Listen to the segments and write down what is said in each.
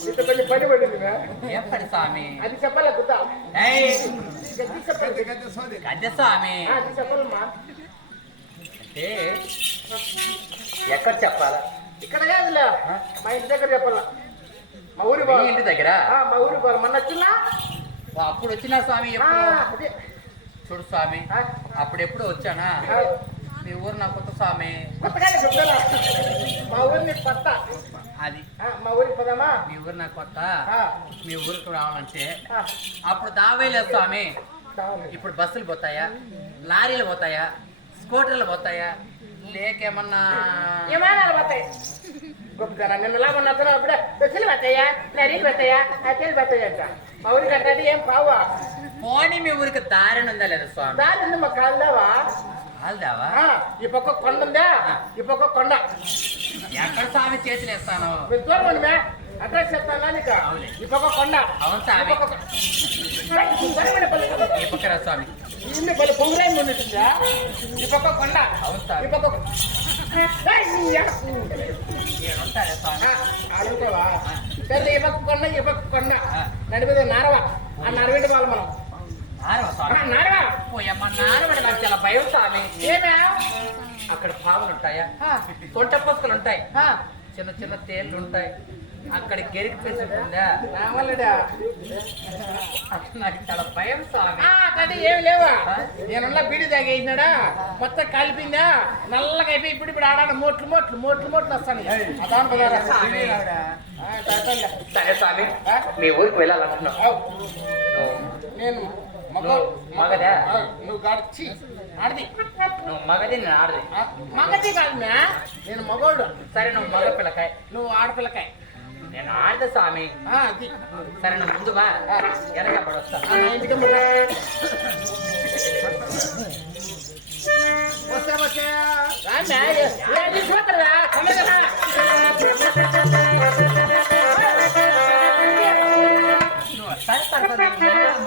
ఇంత కొంచెం పని పడింది ఏం పని స్వామి. అది చెప్పాలి గద్దె స్వామి. అది చెప్పాలమ్మా. అంటే ఎక్కడ చెప్పాలా? ఇక్కడ కాదులే. మా ఇంటి దగ్గర చెప్పాలా? మా ఊరి బాగా ఇంటి దగ్గర? మా ఊరి బాగా మొన్న వచ్చిందా? అప్పుడు వచ్చినా స్వామి చూడు స్వామి ఆ, అప్పుడు ఎప్పుడు వచ్చానా? మీ ఊరు నా కొత్త స్వామి. మా ఊరిని కొత్త. అది. ఆ, మా ఊరికి పోదామా? మీ ఊరు నా కొత్త. మీ ఊరికి రావాలంటే అప్పుడు దావేలేదు స్వామి. ఇప్పుడు బస్సులు పోతాయా? లారీలు పోతాయా? స్కూటర్లు పోతాయా? లేకేమన్నా ఏమైనా పోతాయి. గొప్పగా నిన్నలా మొన్న అతను అప్పుడే? బస్సులు పోతాయా? లారీలు పోతాయా? మా ఊరికి అంటే ఏం పోనీ మీ ఊరికి దారిని ఉందా లేదా స్వామి? దారి ఉంది మా కాళ్ళవా? కాల్దావా ఈ పక్క కొండ ఉందా ఈ పక్క కొండ ఎక్కడ స్వామి చేతులు వేస్తాను మీరు దూరం ఉండి మే అడ్రస్ చెప్తాను నీకు. ఈ పక్క కొండ అవును స్వామి పక్క ఈ. ఏ పక్కరా స్వామి ఇన్ని ఉన్నట్టుందా ఈ పక్క కొండ అవును స్వామి. ఈ పక్క స్వామి ఆ, అడుగుతావా సరే ఈ పక్క కొండ ఈ పక్క కొండ ఆ. నడిపేది నారవ ఆ నడిపెట్టి వాళ్ళు మనం భయం స్వామి. ఏమే? అక్కడ పాములు ఉంటాయా? తొంట పుస్తలు ఉంటాయి. చిన్న చిన్న తేళ్ళు ఉంటాయి. అక్కడ గెరికి పేసి ఉంటుందా రావాలడా నాకు చాలా భయం స్వామి. ఆ, కానీ ఏమి లేవా? నేనున్న బీడి తాగేసినాడా? మొత్తం కలిపిందా నల్లగా అయిపోయి ఇప్పుడు ఇప్పుడు ఆడాను. మోట్లు మోట్లు మోట్లు మోట్లు వస్తాను. సరే స్వామి? మీ ఊరికి వెళ్ళాలనుకున్నావు అవ్. నేను మగదా? నువ్వు గాడిచి ఆడది నువ్వు మగది నేను ఆడది మగది కాదు నేను మగోడు సరే నువ్వు మగ పిల్లకాయ నువ్వు ఆడపిల్లకాయ నేను ఆడదా స్వామి అది సరే నువ్వు ముందు బా వెనక వస్తా. వస్తే వస్తే రా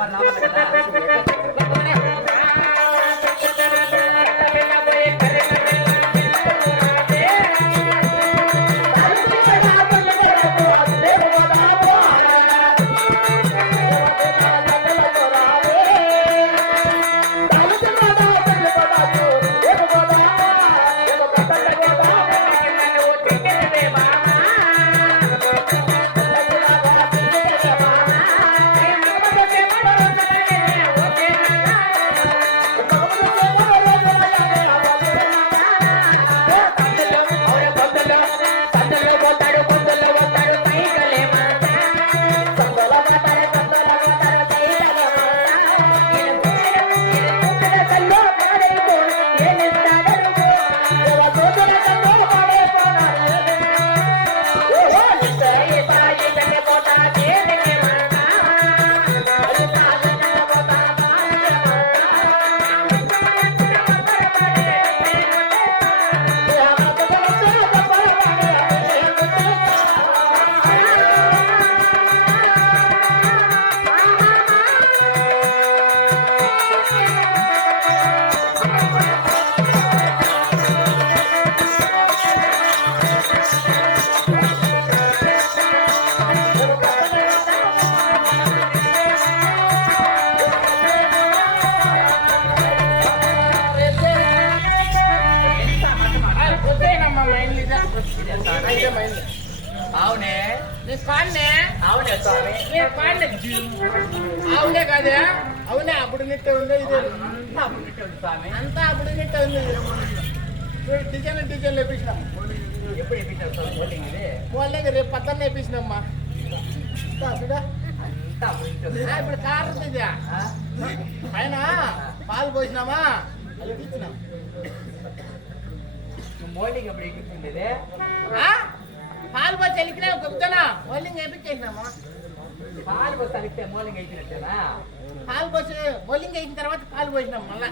సరే మరి రావాలి కదా అవునే. అవునే స్వామి. అవునే కాదే? అవునే అప్పుడు నిట్టే ఉంది ఇది. స్వామి. అంతా అప్పుడు నిట్టే ఉంది. డిజైన్ డిజైన్ వేపించినాం ఎప్పుడు ఇప్పించారు స్వామి? ఇది. రేపు పక్కన వేపించినామ్మా చూడా. ఇప్పుడు కారు ఉంది ఇది. పైన పాలు పోసినామా? అది ఇచ్చినాం మోల్డింగ్ ఎప్పుడు ఎక్కించింది ఇది ఆ? పాలు పోసి వెళ్ళికినా గుప్తనా మోలింగ్ వేపించేసినామా పాలు పోసి అలిగితే మోల్డింగ్ ఎక్కినట్టేనా పాలు పోసి మోలింగ్ వేసిన తర్వాత పాలు పోసినాం మళ్ళా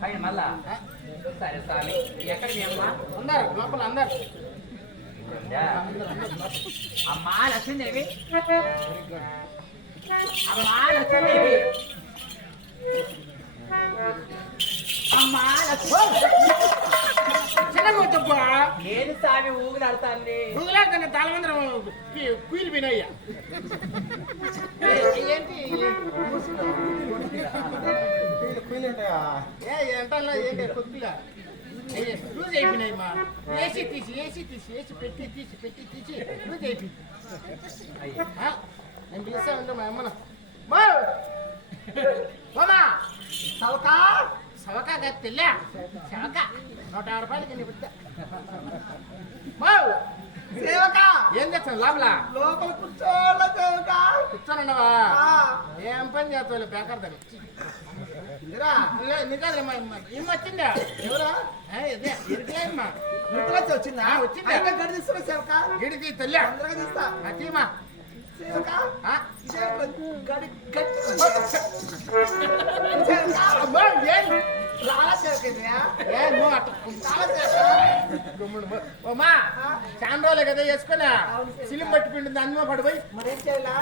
పైన మళ్ళా ఆ? సరే స్వామి ఎక్కడ మీ అమ్మ అందరు లోపల అందరు ఉందా? అమ్మా లక్ష్మీదేవి అమ్మా లక్ష్మీదేవి ఊగుతున్నాడు తల్లి ఊగులాడుతున్న తలమందరం కుయిలు పోయినాయ్యా ఏంటి? ఏ ఎంటల్లా ఏంటి? కొద్దిగా. లూజ్ అయిపోయినాయి మా ఏసీ తీసి ఏసీ తీసి ఏసీ పెట్టి తీసి పెట్టి తీసి లూజ్ అయిపోయింది ఆ, నేను పిలిచా ఉంటే మా అమ్మన మా కాదు తెల్లా సవక నూట యాభై రూపాయలకి నీ బిడ్డ సేవక! ఏం చేస్తాను లోపల? లోపల కూర్చోవాల సేవక. కూర్చోనన్నావా? ఆ, ఏం పని చేస్తావు బేకర్దని ఇందిరా. నిజాలమ్మా ఏం వచ్చిందా? ఎవరా? ఇదే ఇరికేమ్మా ఇంటికి వచ్చిందా? వచ్చిందా? గిడికి తెల్లా. తొందరగా తీస్తా. అతీమా సేవక ఆ? ఇదే గడి గట్టి సేవక అమ్మా, ఏం రాలా సేవక ఇదిరా? ఏ నువ్వు అట్ట రాలా సేవక గుమ్ముడు పో. ఓ మా చాలా రోజులే కదా వేసుకున్నా సిలిం పట్టి పిండింది అన్నమా పడిపోయి మరేం చేయాలా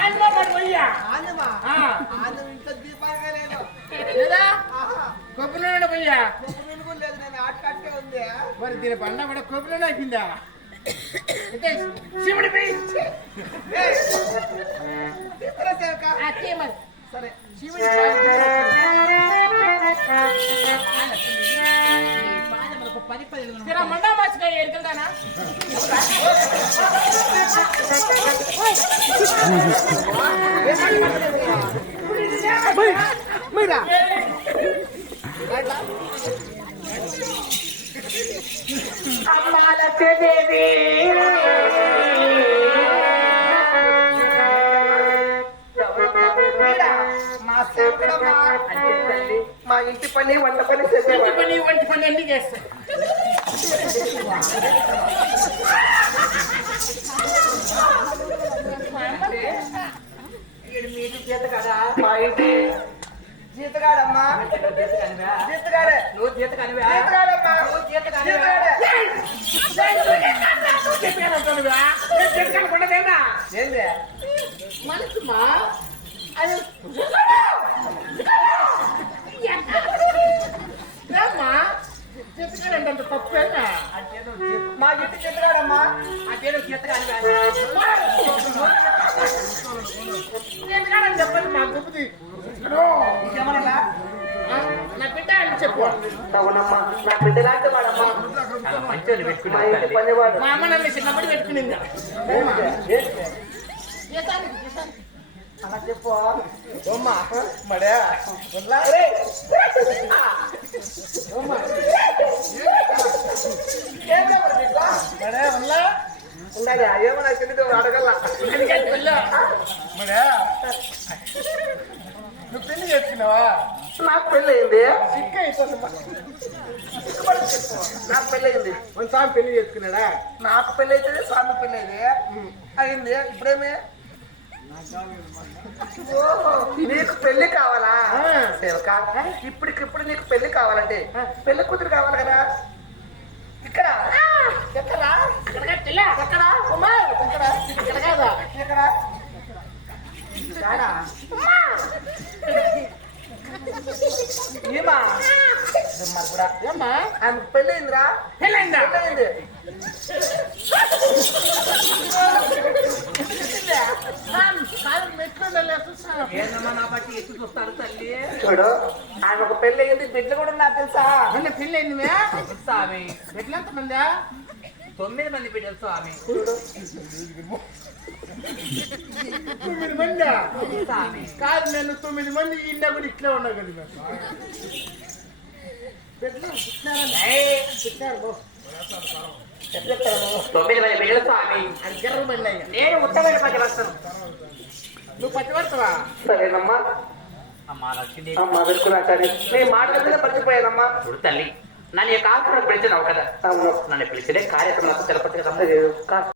అన్నమా పడిపోయ్యా ఆందమా ఆ. ఆందం ఇంట్లో దీపాలుగా లేదు లేదా కొబ్బరి నూనె పోయ్యా కొబ్బరి నూనె లేదు నేను ఆట కట్టే ఉంది మరి దీని పండ కూడా కొబ్బరి నూనె అయిపోయిందా శివుడి పోయి ఏయ్, తీస్తున్నా సేవక అతీమా సరే శివుడి పది పది తెరా మండా మాసిగా ఎరుకల్దానా మీరా? మా సేవకుడమ్మా. మా ఇంటి పని వంట పని ఇంటి పని వంట పని అన్ని చేస్తా మా ఇంటి జీతగాడమ్మా. జీతగాడే. నువ్వు జీత కనివా జీతగాడమ్మా నువ్వు జీత కనివా జీతగాడే ఏంది మనసుమా తప్పేనా మా ఇంటి జీతగాడమ్మా. అంటే నువ్వు జీత అవునమ్మా నా బిడ్డ లాంటి వాడమ్మా మా ఇంటి పనివాడు మా అమ్మ నన్ను చిన్నప్పుడు పెట్టుకునిందా. అలా చెప్పు. అమ్మా మడే ఉన్నా? ఉన్నాయా? ఏమో నాకు తెలియదు అడగల నువ్వు పెళ్ళి చేసుకున్నావా? నాకు పెళ్ళి అయింది. సిక్క అయిపోతుందా నాకు పెళ్ళి అయింది. మన స్వామి పెళ్ళి చేసుకున్నాడా? నాకు పెళ్ళి అయితే స్వామి పెళ్ళి అయింది. అయింది. ఇప్పుడేమి? నీకు పెళ్ళి కావాలా? ఆ. సేవక ఇప్పటికిప్పుడు నీకు పెళ్ళి కావాలంటే పెళ్ళి కూతురు కావాలి కదా. ఇక్కడ. ఎక్కడ? ఎక్కడ? ఇక్కడ కాదా ఎక్కడ కాడా? ఏమా ఏమ్మా కూడా ఏమ్మా ఆమెకు పెళ్ళి అయిందిరా పెళ్ళైందా పెళ్ళి అయింది కాదు చూస్తాను ఏందమ్మా నా బట్టి ఎత్తి చూస్తాడు తల్లి? చూడు ఆమెకు పెళ్ళి అయింది బిడ్డలు కూడా నాకు తెలుసా? అన్న పెళ్ళైంది స్వామి ఎట్లా ఎంతమందా? తొమ్మిది మంది బిడ్డలు స్వామి. తొమ్మిది మంది కాదు నేను తొమ్మిది మంది ఇండియా కూడా ఇట్లా అయ్యా. నేను ఉత్తమైన పది వస్తాను. నువ్వు పడతావా? సరేనమ్మా. అమ్మా లక్ష్మీ అమ్మా చూడు తల్లి నన్ను కాకుండా పిలిచినావు కదా. నన్ను పిలిచినే కార్యక్రమం కదా.